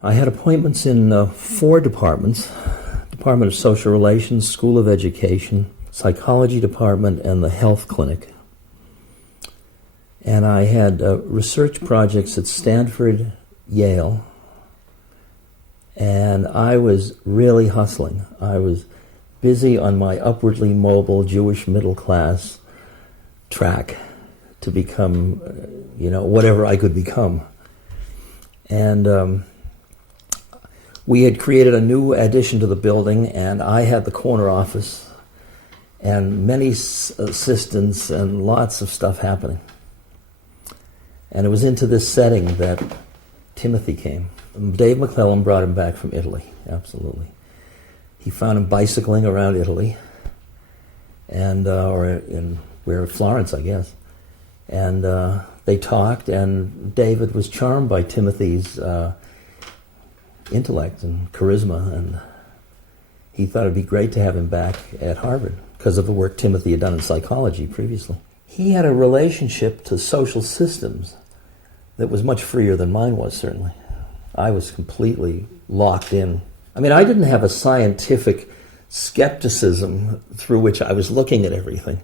I had appointments in 4 departments: Department of Social Relations, School of Education, Psychology Department, and the Health Clinic. And I had research projects at Stanford, Yale, and I was really hustling. I was busy on my upwardly mobile Jewish middle class track to become, whatever I could become. And we had created a new addition to the building, and I had the corner office and many assistants and lots of stuff happening. And it was into this setting that Timothy came. Dave McClellan brought him back from Italy, absolutely. He found him bicycling around Italy, and we're in Florence, I guess. And they talked, and David was charmed by Timothy's intellect and charisma, and he thought it'd be great to have him back at Harvard because of the work Timothy had done in psychology previously. He had a relationship to social systems that was much freer than mine was, certainly. I was completely locked in. I mean, I didn't have a scientific skepticism through which I was looking at everything.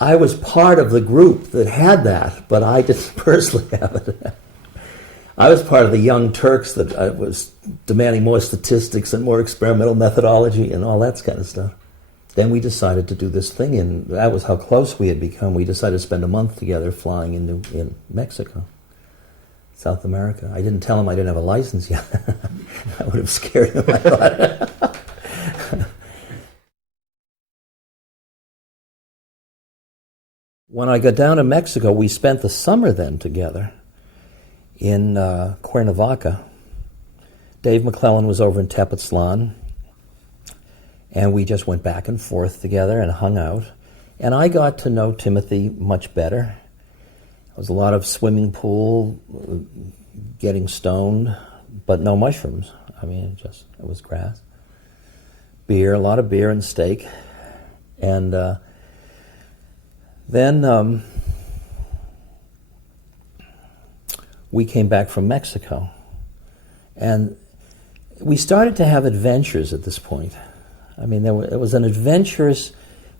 I was part of the group that had that, but I didn't personally have it. I was part of the young Turks that was demanding more statistics and more experimental methodology and all that kind of stuff. Then we decided to do this thing, and that was how close we had become. We decided to spend a month together flying in Mexico, South America. I didn't tell him I didn't have a license yet. I would have scared him, I thought. When I got down to Mexico, we spent the summer then together in Cuernavaca. Dave McClellan was over in Tepoztlan, and we just went back and forth together and hung out. And I got to know Timothy much better. There was a lot of swimming pool, getting stoned, but no mushrooms. I mean, it was grass. Beer, a lot of beer and steak. And then we came back from Mexico, and we started to have adventures at this point. I mean, it was an adventurous,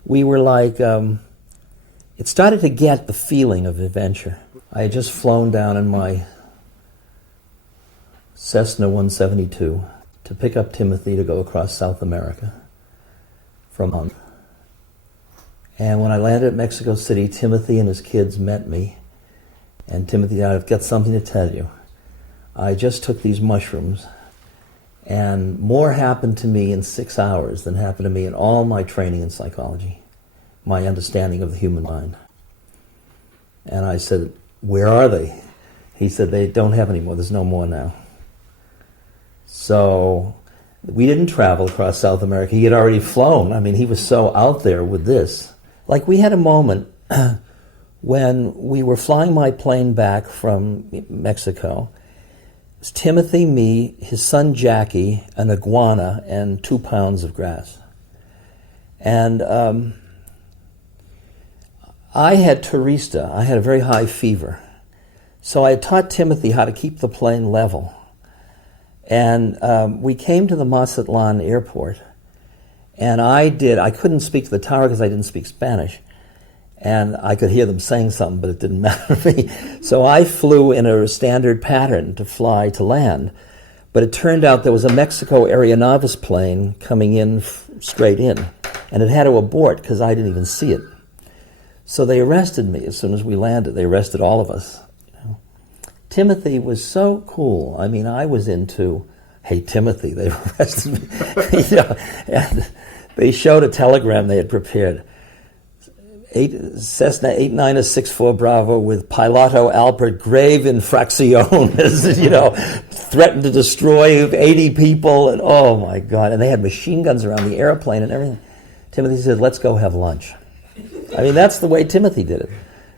we were like, it started to get the feeling of adventure. I had just flown down in my Cessna 172 to pick up Timothy to go across South America for a month. And when I landed at Mexico City, Timothy and his kids met me. And Timothy, I've got something to tell you. I just took these mushrooms, and more happened to me in 6 hours than happened to me in all my training in psychology, my understanding of the human mind. And I said, where are they? He said, they don't have any more. There's no more now. So we didn't travel across South America. He had already flown. I mean, he was so out there with this. Like, we had a moment when we were flying my plane back from Mexico. It was Timothy, me, his son Jackie, an iguana, and 2 pounds of grass. And I had turista. I had a very high fever. So I had taught Timothy how to keep the plane level. And we came to the Mazatlan airport, and I couldn't speak to the tower because I didn't speak Spanish. And I could hear them saying something, but it didn't matter to me. So I flew in a standard pattern to fly to land. But it turned out there was a Mexico Aeronavis plane coming in straight in. And it had to abort because I didn't even see it. So they arrested me as soon as we landed. They arrested all of us. Timothy was so cool. I mean, I was into, hey, Timothy, they arrested me. And they showed a telegram they had prepared. Cessna 8964 Bravo with Piloto Albert grave infracciones, threatened to destroy 80 people, and oh my God. And they had machine guns around the airplane and everything. Timothy said, let's go have lunch. I mean, that's the way Timothy did it.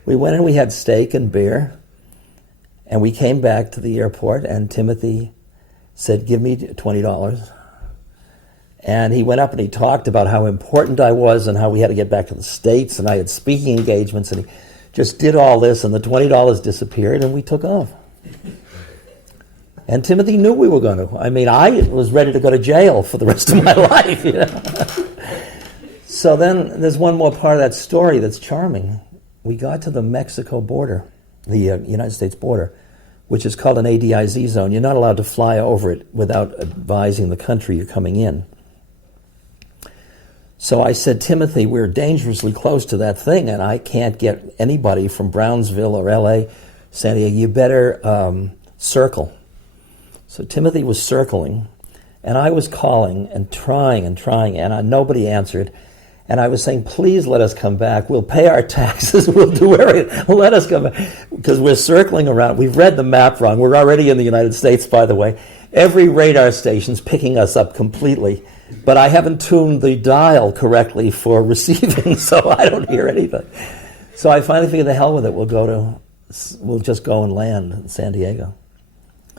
We went and we had steak and beer, and we came back to the airport, and Timothy said, give me $20. And he went up and he talked about how important I was and how we had to get back to the States, and I had speaking engagements, and he just did all this, and the $20 disappeared, and we took off. And Timothy knew we were going to. I mean, I was ready to go to jail for the rest of my life, you know. So then there's one more part of that story that's charming. We got to the Mexico border, the United States border, which is called an ADIZ zone. You're not allowed to fly over it without advising the country you're coming in. So I said, Timothy, we're dangerously close to that thing, and I can't get anybody from Brownsville or LA, San Diego, you better circle. So Timothy was circling, and I was calling and trying, and nobody answered. And I was saying, please let us come back. We'll pay our taxes. We'll do everything. Let us come back. Because we're circling around. We've read the map wrong. We're already in the United States, by the way. Every radar station's picking us up completely. But I haven't tuned the dial correctly for receiving, so I don't hear anything. So I finally figured, the hell with it. We'll just go and land in San Diego.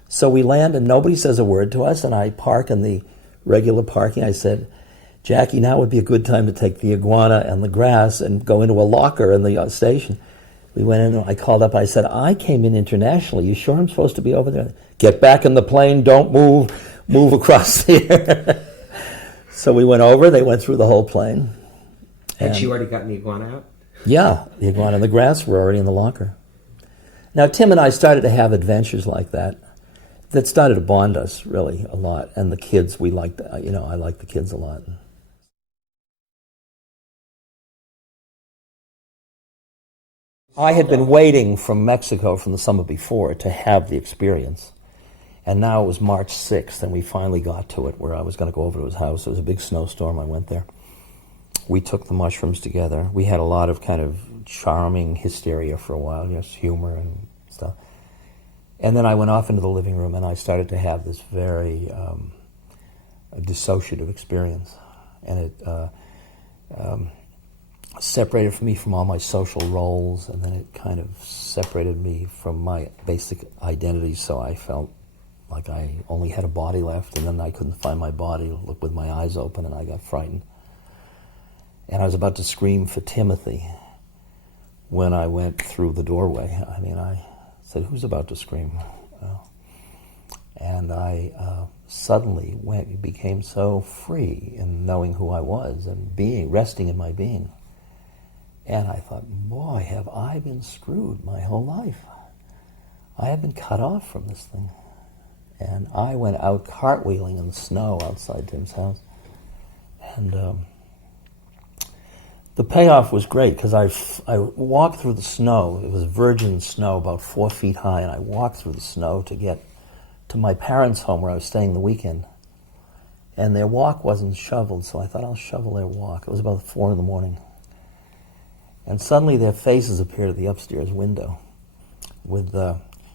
So we land, and nobody says a word to us, and I park in the regular parking. I said, Jackie, now would be a good time to take the iguana and the grass and go into a locker in the station. We went in, and I called up. I said, I came in internationally. You sure I'm supposed to be over there? Get back in the plane. Don't move across here. So we went over. They went through the whole plane. Had she already gotten the iguana out? Yeah, the iguana and the grass were already in the locker. Now, Tim and I started to have adventures like that started to bond us, really, a lot. And the kids, we liked, I liked the kids a lot. I had been waiting from Mexico from the summer before to have the experience. And now it was March 6th, and we finally got to it, where I was going to go over to his house. It was a big snowstorm. I went there. We took the mushrooms together. We had a lot of kind of charming hysteria for a while, just humor and stuff. And then I went off into the living room, and I started to have this very dissociative experience. And it separated me from all my social roles, and then it kind of separated me from my basic identity, so I felt like I only had a body left, and then I couldn't find my body, look with my eyes open, and I got frightened. And I was about to scream for Timothy when I went through the doorway. I mean, I said, who's about to scream? And I suddenly became so free in knowing who I was and resting in my being. And I thought, boy, have I been screwed my whole life. I have been cut off from this thing. And I went out cartwheeling in the snow outside Tim's house. And the payoff was great, because I walked through the snow. It was virgin snow, about 4 feet high, and I walked through the snow to get to my parents' home where I was staying the weekend. And their walk wasn't shoveled, so I thought I'll shovel their walk. It was about 4 in the morning. And suddenly their faces appeared at the upstairs window with,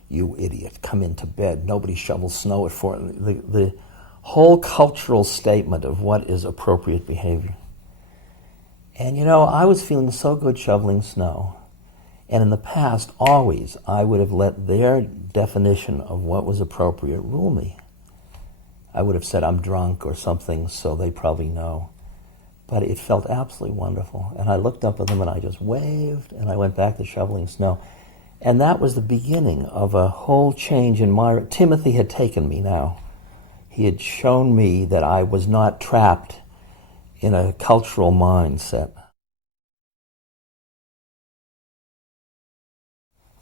you idiot, come into bed. Nobody shovels snow at 4. The whole cultural statement of what is appropriate behavior. And I was feeling so good shoveling snow. And in the past, always, I would have let their definition of what was appropriate rule me. I would have said, I'm drunk or something, so they probably know. But it felt absolutely wonderful. And I looked up at them and I just waved, and I went back to shoveling snow. And that was the beginning of a whole change in my... Timothy had taken me now. He had shown me that I was not trapped in a cultural mindset.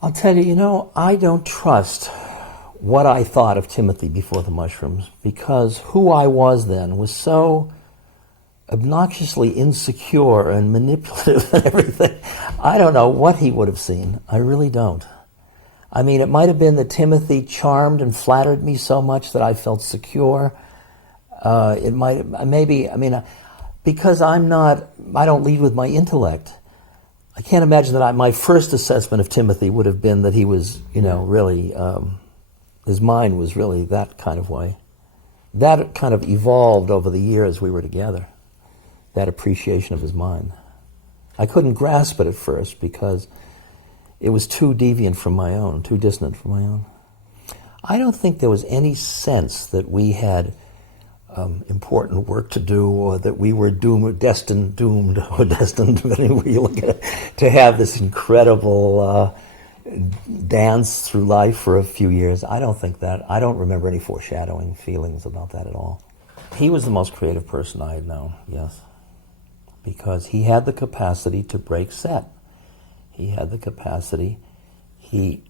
I'll tell you, I don't trust what I thought of Timothy before the mushrooms, because who I was then was so obnoxiously insecure and manipulative and everything. I don't know what he would have seen. I really don't. I mean, it might have been that Timothy charmed and flattered me so much that I felt secure. It might, maybe, because I don't lead with my intellect. I can't imagine that my first assessment of Timothy would have been that he was, really, his mind was really that kind of way. That kind of evolved over the years we were together, that appreciation of his mind. I couldn't grasp it at first because it was too deviant from my own, too dissonant from my own. I don't think there was any sense that we had important work to do, or that we were destined to have this incredible dance through life for a few years. I don't think that. I don't remember any foreshadowing feelings about that at all. He was the most creative person I had known, yes. Because he had the capacity to break set. He had the capacity. He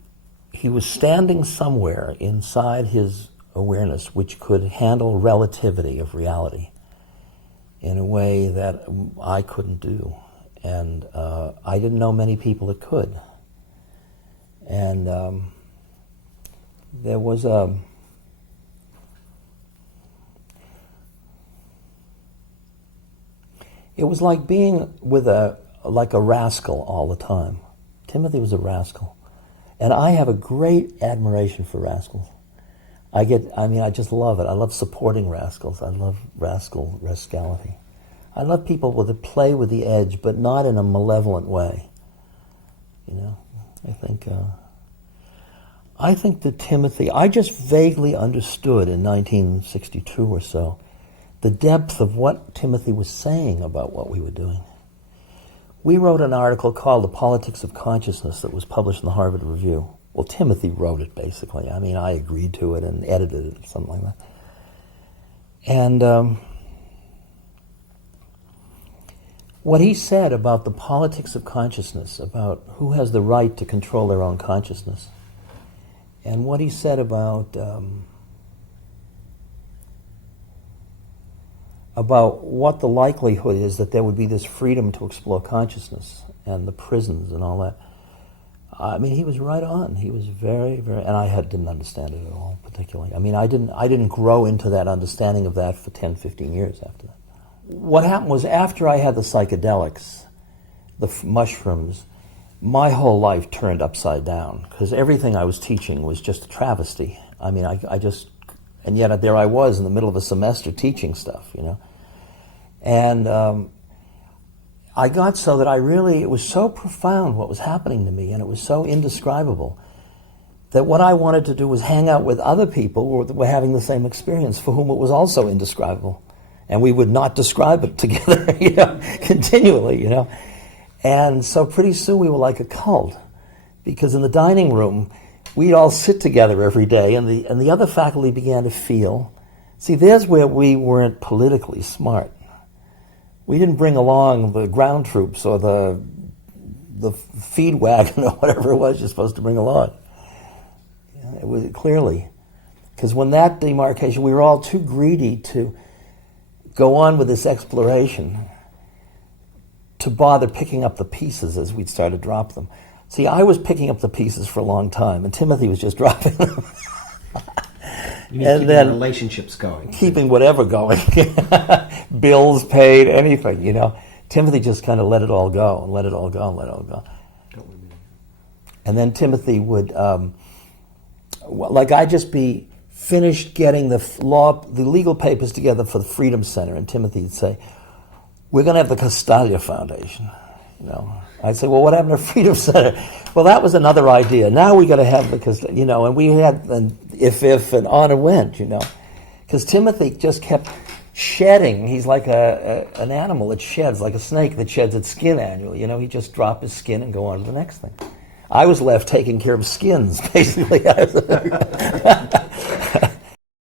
was standing somewhere inside his awareness which could handle relativity of reality in a way that I couldn't do. And I didn't know many people that could. And there was it was like being with like a rascal all the time. Timothy was a rascal. And I have a great admiration for rascals. I just love it. I love supporting rascals. I love rascality. I love people that play with the edge, but not in a malevolent way. You know, I think that Timothy, I just vaguely understood in 1962 or so the depth of what Timothy was saying about what we were doing. We wrote an article called The Politics of Consciousness that was published in the Harvard Review. Well, Timothy wrote it, basically. I mean, I agreed to it and edited it, something like that. And what he said about the politics of consciousness, about who has the right to control their own consciousness, and what he said about what the likelihood is that there would be this freedom to explore consciousness and the prisons and all that. I mean, he was right on. He was very, very, and I didn't understand it at all, particularly. I mean, I didn't grow into that understanding of that for 10, 15 years after that. What happened was, after I had the psychedelics, the mushrooms, my whole life turned upside down, because everything I was teaching was just a travesty. I mean, and yet there I was in the middle of a semester teaching stuff, you know. And I got so that it was so profound what was happening to me, and it was so indescribable, that what I wanted to do was hang out with other people who were having the same experience, for whom it was also indescribable. And we would not describe it together, you know, continually, you know. And so pretty soon we were like a cult, because in the dining room, we'd all sit together every day, and the other faculty began to feel, see, there's where we weren't politically smart. We didn't bring along the ground troops or the feed wagon or whatever it was you're supposed to bring along. Yeah, it was clearly, because when that demarcation, we were all too greedy to go on with this exploration to bother picking up the pieces as we'd start to drop them. See, I was picking up the pieces for a long time, and Timothy was just dropping them. You mean keeping the relationships going. Keeping whatever going. Bills paid, anything, you know. Timothy just kind of let it all go, and let it all go, and let it all go. And then Timothy would, I'd just be finished getting the legal papers together for the Freedom Center, and Timothy would say, we're going to have the Castalia Foundation, you know. I'd say, well, what happened to Freedom Center? Well, that was another idea. Now we got to have the, you know, and we had an if, and on it went, you know. Because Timothy just kept shedding. He's like an animal that sheds, like a snake that sheds its skin annually. You know, he'd just drop his skin and go on to the next thing. I was left taking care of skins, basically.